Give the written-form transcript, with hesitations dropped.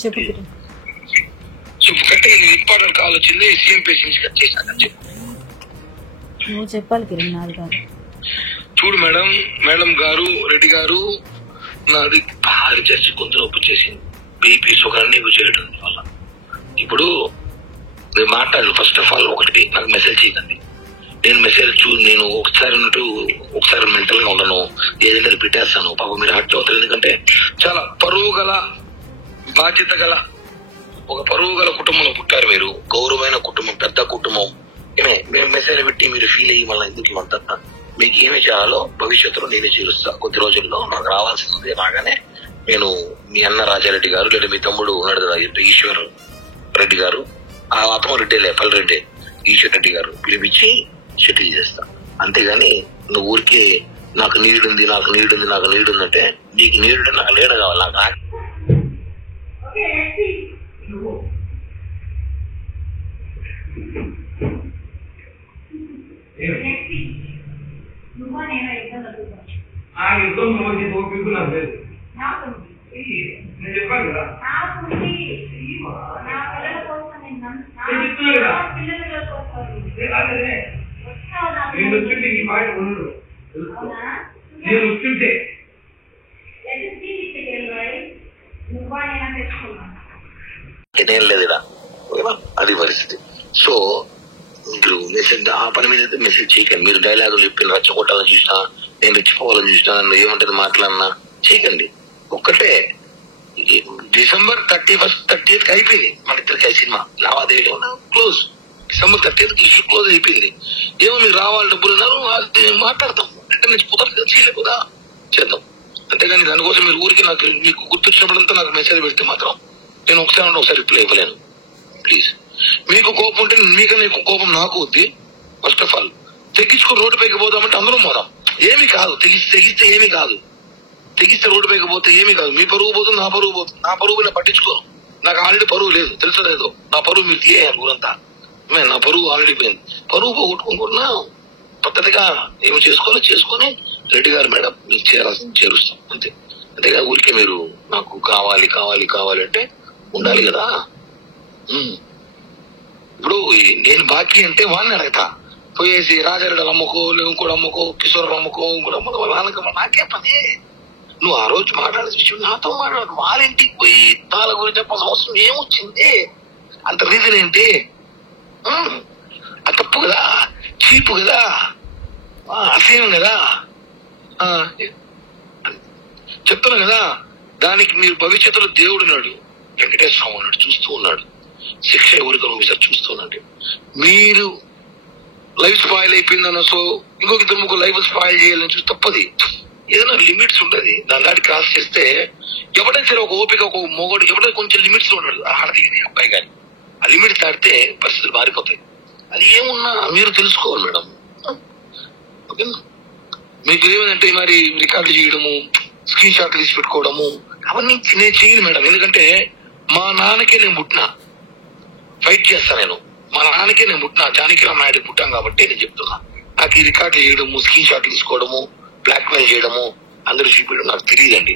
చెప్పు Kiran. Correct important call వచ్చింది, CM patients cut చేశాను చెప్పు. నువ్వు చెప్పాలి కిరణ్, నాది కాదు. చూడు మేడం గారు, రెడ్డి గారు, నాది భారీ చర్చి కొంత నొప్పి చేసింది, బీపీ షుగర్ అన్ని చేయడం వల్ల. ఇప్పుడు నేను మాట్లాడు, ఫస్ట్ ఆఫ్ ఆల్ ఒకటి నాకు మెసేజ్ చేయకండి. నేను మెసేజ్ నేను ఒకసారి మెంటల్ గా ఉండను, ఏదైనా పెట్టేస్తాను. పాప మీరు హర్ట్ అవుతారు, ఎందుకంటే చాలా పరువు గల బాధ్యత గల ఒక పరువు గల కుటుంబంలో పుట్టారు మీరు, గౌరవమైన కుటుంబం, పెద్ద కుటుంబం. మేము మెసేజ్ పెట్టి మీరు ఫీల్ అయ్యి మళ్ళీ ఎందుకు ఇవంతా, మీకు ఏమి చేయాలో భవిష్యత్తులో నేనే చేరుస్తా. కొద్ది రోజుల్లో నాకు రావాల్సింది రాగానే నేను మీ అన్న రాజారెడ్డి గారు లేదా మీ తమ్ముడు ఉన్నాడు కదా ఈశ్వర్ రెడ్డి గారు, ఆ అతను రెడ్డిలే పల్లెరెడ్డి ఈశ్వర్ రెడ్డి గారు పిలిపించి సెటిల్ చేస్తా. అంతేగాని నువ్వు ఊరికే నాకు నీడుంది అంటే నీకు నీడు నాకు లేడ కావాలి. నాకు నేను చెప్పాను కదా, నేను వచ్చుంటే ఈ మాట ఉండడు, నేను వచ్చుంటే లేదురా, అది పరిస్థితి. సో మీరు మెసేజ్ ఆ పని మీద మెసేజ్ చేయకండి. మీరు డైలాగులు చెప్పి రచ్చగొట్టాలని చూసినా, నేను రెచ్చిపోవాలని చూసినా, నన్ను ఏమంటది మాట్లాడినా చేయకండి. ఒక్కటే డిసెంబర్ 30th అయిపోయింది మన ఇద్దరికి సినిమా లావాదేవీలు క్లోజ్. డిసెంబర్ 30th క్లోజ్ అయిపోయింది. ఏమో మీరు రావాలి డబ్బులు అన్నారు, మాట్లాడతాం అంటే నేను కుదరదు, చేయలేకుదా చేద్దాం. అంతేగాని దానికోసం మీరు ఊరికి నాకు మీకు గుర్తొచ్చినప్పుడంతా నాకు మెసేజ్ పెడితే మాత్రం నేను ఒకసారి రిప్లై ఇవ్వలేను. ప్లీజ్, మీకు కోపం ఉంటే మీకన్నా ఎక్కువ కోపం నాకు ఉంది. ఫస్ట్ ఆఫ్ ఆల్ తెగించుకుని రోడ్డు పైకి పోదామంటే అందరం పోదాం, ఏమి కాదు. తెగిస్తే ఏమీ కాదు, తెగిస్తే రోడ్డు పైకి పోతే ఏమీ కాదు. మీ పరువు పోతుంది, నా పరువు పోతుంది. నా పరువు నేను పట్టించుకోను, నాకు ఆల్రెడీ పరువు లేదు, తెలుసలేదు. నా పరువు మీరు తీయాలి ఊరంతా, నా పరువు ఆల్రెడీ పోయింది. పరువు పోగొట్టుకోకుండా పద్ధతిగా ఏమి చేసుకొని రెడ్డి గారు మేడం మీకు చేరుస్తాం అంతే. అంతేగా ఊరికే మీరు నాకు కావాలి అంటే ఉండాలి కదా. ఇప్పుడు నేను బాకీ అంటే వాడిని అడగతా, పోయేసి రాజారెడ్డి అమ్ముకో, ఇంకోటి అమ్ముకో, కిషోర్ అమ్ముకో, ఇంకోటి అమ్ముకో, వాళ్ళకి నాకే పని. నువ్వు ఆ రోజు మాట్లాడే విషయం నాతో మాట్లాడు, వాళ్ళింటికి పోయి వాళ్ళ గురించి చెప్పాల్సిన అవసరం ఏమొచ్చింది? అంత రీజన్ ఏంటి? అది తప్పు కదా, చీపు కదా, అసహ్యం కదా. చెప్తున్నా కదా, దానికి మీరు భవిష్యత్తులో దేవుడు ఉన్నాడు, వెంకటేశ్వర స్వామి ఉన్నాడు, చూస్తూ ఉన్నాడు. శిక్ష ఎవరికి ఒకసారి చూస్తున్నాడు. మీరు లైఫ్ స్పాయిల్ అయిపోయిందన్న సో ఇంకొక ఇద్దరు ముగ్గురు లైఫ్ స్పాయిల్ చేయాలని చూసి తప్పది. ఏదైనా లిమిట్స్ ఉంటది, దాని దాటి క్రాస్ చేస్తే ఎవడైనా సరే ఒక ఓపిక, ఒక మొగడు ఎవడైనా కొంచెం లిమిట్స్ లో ఉన్నాడు, ఆడది కానీ అబ్బాయి కానీ ఆ లిమిట్స్ దాటితే పరిస్థితులు మారిపోతాయి. అది ఏమున్నా మీరు తెలుసుకోవాలి మేడం. ఓకేనా? మీకు ఏమంటే మరి రికార్డు చేయడము, స్క్రీన్ షాట్లు తీసి పెట్టుకోవడము అవన్నీ నేను చేయను మేడం. ఎందుకంటే మా నాన్నకే నేను పుట్టినా, ఫైట్ చేస్తా నేను. మా నాన్నకే నేను పుట్టినా, జానకిరామ్ నాయుడు పుట్టాం కాబట్టి నేను చెప్తున్నా. నాకు ఈ రికార్డు చేయడము, స్క్రీన్ షాట్లు తీసుకోవడము, బ్లాక్ మెయిల్ చేయడము, అందరూ చూపించడం నాకు తెలియదండి.